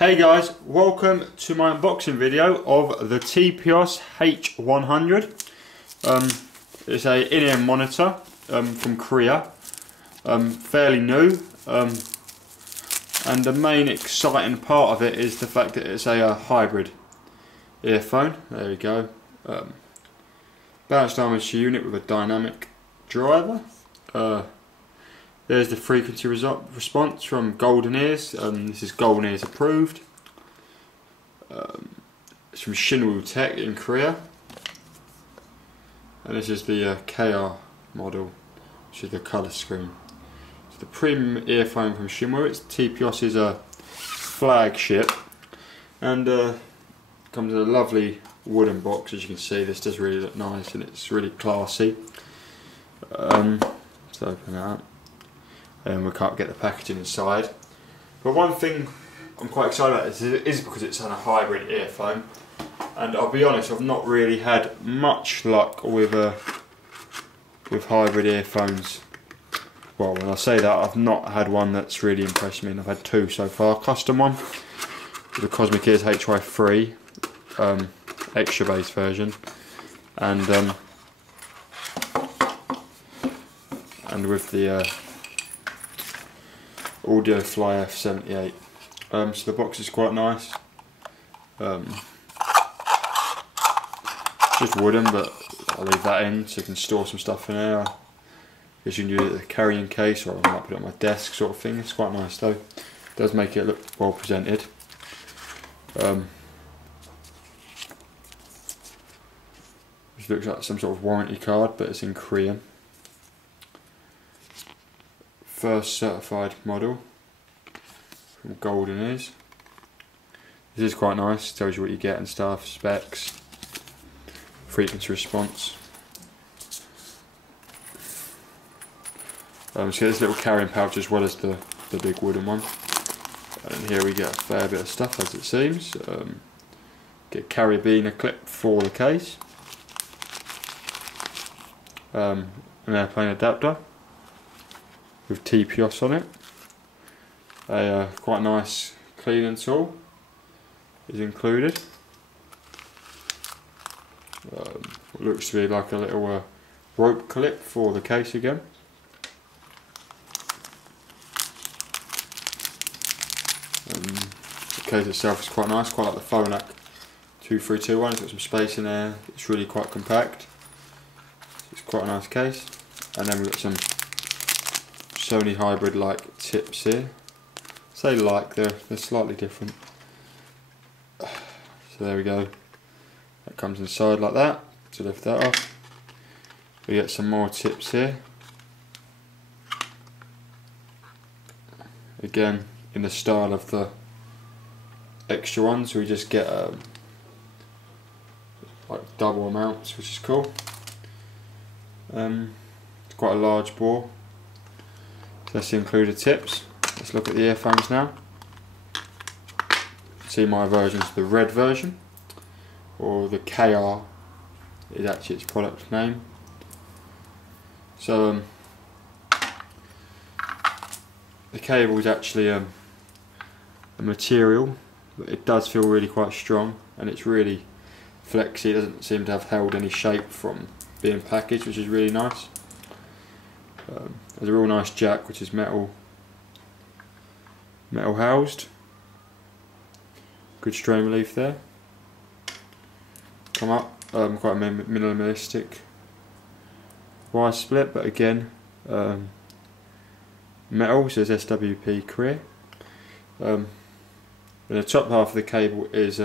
Hey guys, welcome to my unboxing video of the T-PEOS H-100. It's a in-ear monitor from Korea, fairly new, and the main exciting part of it is the fact that it's a hybrid earphone. There we go. Balanced armature unit with a dynamic driver. There's the frequency response from Golden Ears. This is Golden Ears approved. It's from Shinwoo Tech in Korea. And this is the KR model, which is the colour screen. It's the premium earphone from Shinwoo. It's T-PEOS' flagship. And comes in a lovely wooden box, as you can see. This does really look nice and it's really classy. Let's open it up. And we can't get the packaging inside. But one thing I'm quite excited about is because it's on a hybrid earphone, and I'll be honest, I've not really had much luck with hybrid earphones. Well, when I say that, I've not had one that's really impressed me, and I've had two so far. Custom one, the Cosmic Ears HY3 extra bass version, and with the Audio Fly F78. So the box is quite nice. Just wooden, but I'll leave that in so you can store some stuff in there. I guess you can use it as a carrying case, or I might put it on my desk, sort of thing. It's quite nice though. It does make it look well presented. Which looks like some sort of warranty card, but it's in Korean. First certified model from Golden Ears. This is quite nice, tells you what you get and stuff, specs, frequency response. So this little carrying pouch as well as the big wooden one. And here we get a fair bit of stuff, as it seems. Get a carabiner clip for the case. An airplane adapter with T-PEOS on it. A quite nice cleaning tool is included. What looks to be like a little rope clip for the case again. The case itself is quite nice, quite like the Phonak 2321. It's got some space in there. It's really quite compact. It's quite a nice case. And then we've got some Sony hybrid like tips here. Say like, they're slightly different. So there we go. That comes inside like that. To lift that off, we get some more tips here. Again, in the style of the extra ones, we just get like double amounts, which is cool. It's quite a large bore. So that's the included tips. Let's look at the earphones now. See, my version is the red version, or the KR is actually its product name. So the cable is actually a material, but it does feel really quite strong, and it's really flexy. It doesn't seem to have held any shape from being packaged, which is really nice. There's a real nice jack, which is metal housed. Good strain relief there. Come up, quite a minimalistic wire split, but again, metal, says SWP Korea. And the top half of the cable is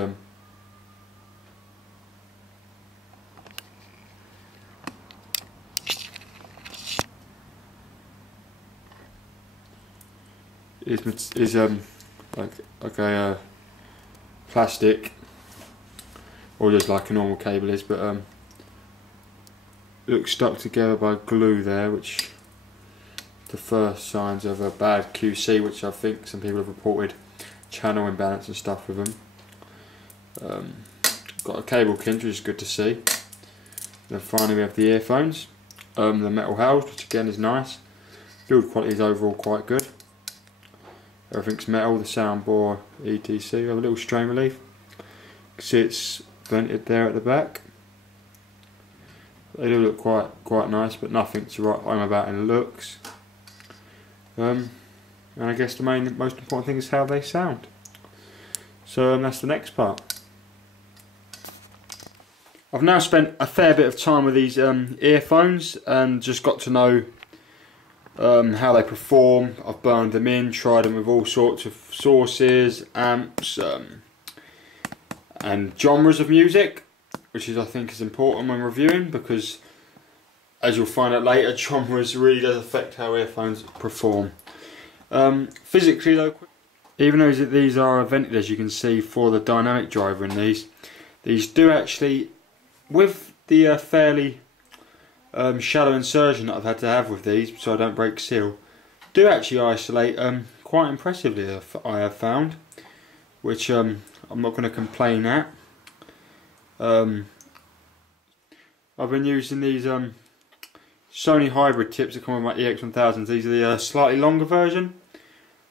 like a plastic, or just like a normal cable is, but looks stuck together by glue there, which the first signs of a bad QC, which I think some people have reported channel imbalance and stuff with them. Got a cable kinch, which is good to see. Then finally we have the earphones, the metal housed, which again is nice. Build quality is overall quite good. Everything's metal, the soundbar, etc. We have a little strain relief. You can see it's vented there at the back. They do look quite nice, but nothing to write home about in looks. And I guess the most important thing is how they sound. So that's the next part. I've now spent a fair bit of time with these earphones and just got to know how they perform. I've burned them in, tried them with all sorts of sources, amps, and genres of music, which I think is important when reviewing, because as you'll find out later, genres really does affect how earphones perform. Physically though, even though these are vented, as you can see, for the dynamic driver in these do actually, with the fairly shallow insertion that I've had to have with these so I don't break seal, do actually isolate quite impressively, I have found, which I'm not going to complain at. I've been using these Sony hybrid tips that come with my EX1000s. These are the slightly longer version,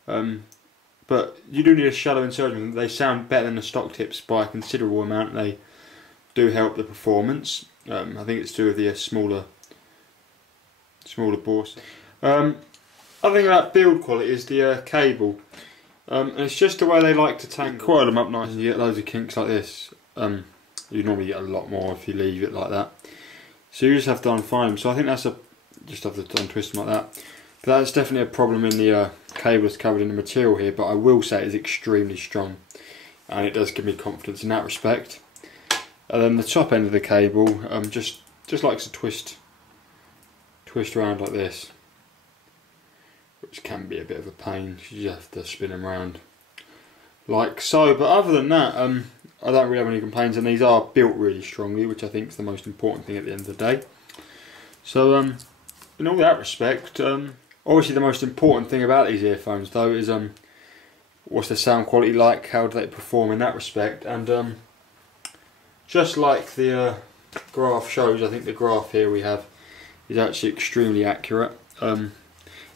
but you do need a shallow insertion. They sound better than the stock tips by a considerable amount. They do help the performance. I think it's to do with the smaller bores. Other thing about build quality is the cable. And it's just the way they like to tangle. Coil them up nice and you get loads of kinks like this. You normally get a lot more if you leave it like that. So you just have to unfine them. So I think that's just have to untwist them like that. But that's definitely a problem in the cable that's covered in the material here. But I will say it is extremely strong, and it does give me confidence in that respect. And then the top end of the cable just likes to twist around like this, which can be a bit of a pain. You have to spin them around like so. But other than that, I don't really have any complaints, and these are built really strongly, which I think is the most important thing at the end of the day. So in all that respect, obviously the most important thing about these earphones though is what's the sound quality like, how do they perform in that respect, and just like the graph shows, I think the graph here we have is actually extremely accurate.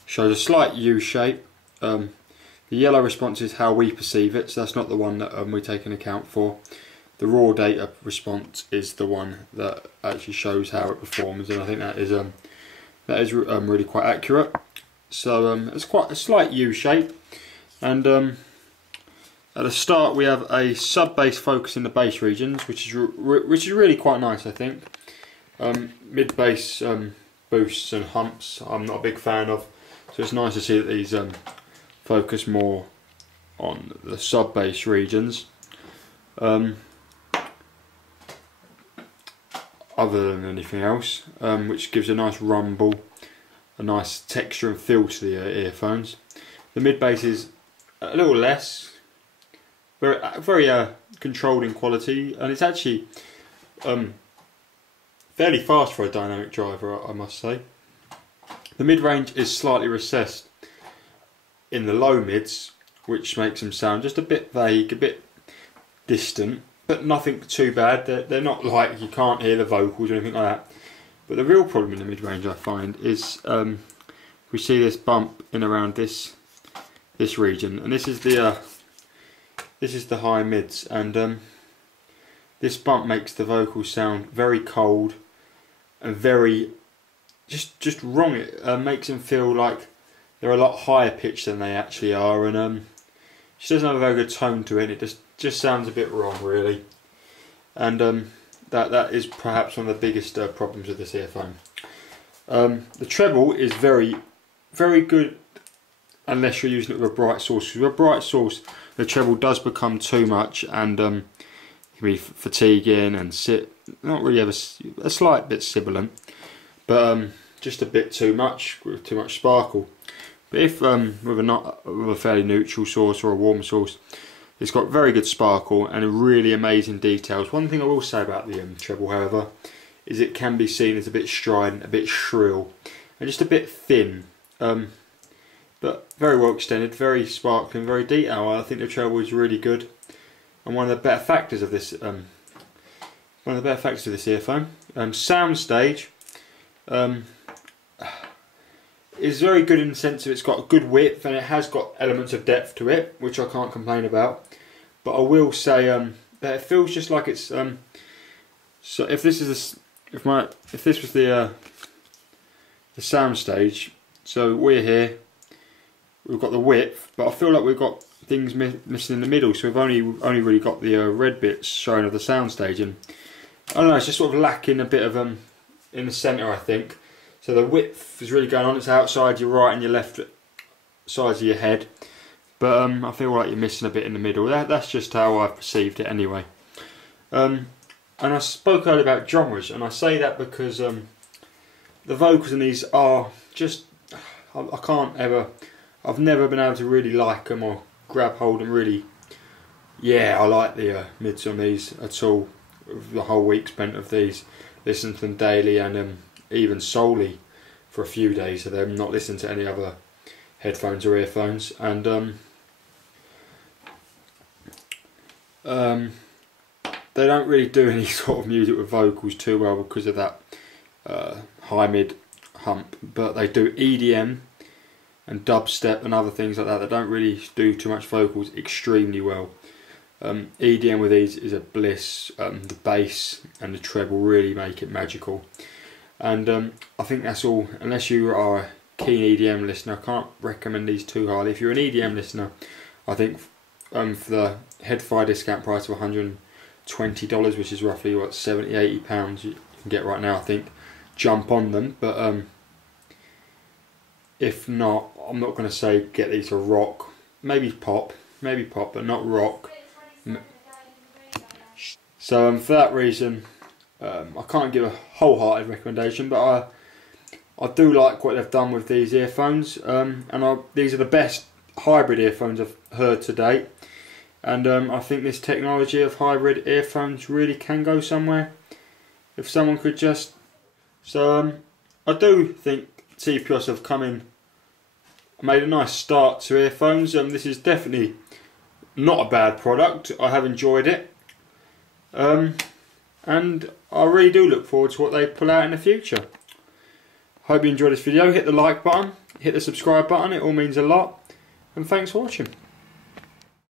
Shows a slight U shape. The yellow response is how we perceive it, so that's not the one that we take into account for. The raw data response is the one that actually shows how it performs, and I think that is really quite accurate. So it's quite a slight U shape, and at the start we have a sub-bass focus in the bass regions, which is really quite nice, I think. Mid-bass boosts and humps I'm not a big fan of, so it's nice to see that these focus more on the sub-bass regions. Other than anything else, which gives a nice rumble, a nice texture and feel to the earphones. The mid-bass is a little less, very controlled in quality, and it's actually fairly fast for a dynamic driver, I must say. The mid-range is slightly recessed in the low mids, which makes them sound just a bit vague, a bit distant, but nothing too bad. They're not like you can't hear the vocals or anything like that. But the real problem in the mid-range, I find, is we see this bump in around this region, and this is the high mids, and this bump makes the vocals sound very cold and very just wrong. It makes them feel like they're a lot higher pitched than they actually are, and she doesn't have a very good tone to it. It just sounds a bit wrong, really, and that is perhaps one of the biggest problems with this earphone. The treble is very good unless you're using it with a bright source. With a bright source, the treble does become too much, and it can be fatiguing and not really have a slight bit sibilant, but just a bit too much, with too much sparkle. But if with a fairly neutral source or a warm source, it's got very good sparkle and really amazing details. One thing I will say about the treble, however, is it can be seen as a bit strident, a bit shrill, and just a bit thin. But very well extended, very sparkling, very detailed. I think the treble is really good, and one of the better factors of this earphone. Soundstage. is very good in the sense of it's got a good width and it has got elements of depth to it, which I can't complain about. But I will say that it feels just like it's so if this is if this was the sound stage, so we're here, we've got the width, but I feel like we've got things missing in the middle, so we've only really got the red bits showing of the sound stage, and I don't know, it's just sort of lacking a bit of in the centre, I think. So the width is really going on, it's outside your right and your left sides of your head, but I feel like you're missing a bit in the middle. That's just how I've perceived it anyway. And I spoke earlier about genres, and I say that because the vocals in these are just, I've never been able to really like them or grab hold and really, yeah, I like the mids on these at all. The whole week spent of these, listening to them daily and even solely for a few days of them, not listening to any other headphones or earphones, and they don't really do any sort of music with vocals too well because of that high mid hump, but they do EDM and dubstep and other things like that that don't really do too much vocals extremely well. EDM with these is a bliss. The bass and the treble really make it magical, and I think that's all. Unless you are a keen EDM listener, I can't recommend these too highly. If you're an EDM listener, I think for the Head-Fi discount price of $120, which is roughly what, £70–80 you can get right now, I think, jump on them. But if not, I'm not going to say get these to rock, maybe pop, but not rock. So for that reason, I can't give a wholehearted recommendation, but I do like what they've done with these earphones, and these are the best hybrid earphones I've heard to date, and I think this technology of hybrid earphones really can go somewhere if someone could just. So I do think T-PEOS have come in, made a nice start to earphones. This is definitely not a bad product. I have enjoyed it, and I really do look forward to what they pull out in the future. Hope you enjoyed this video. Hit the like button, hit the subscribe button, it all means a lot, and thanks for watching.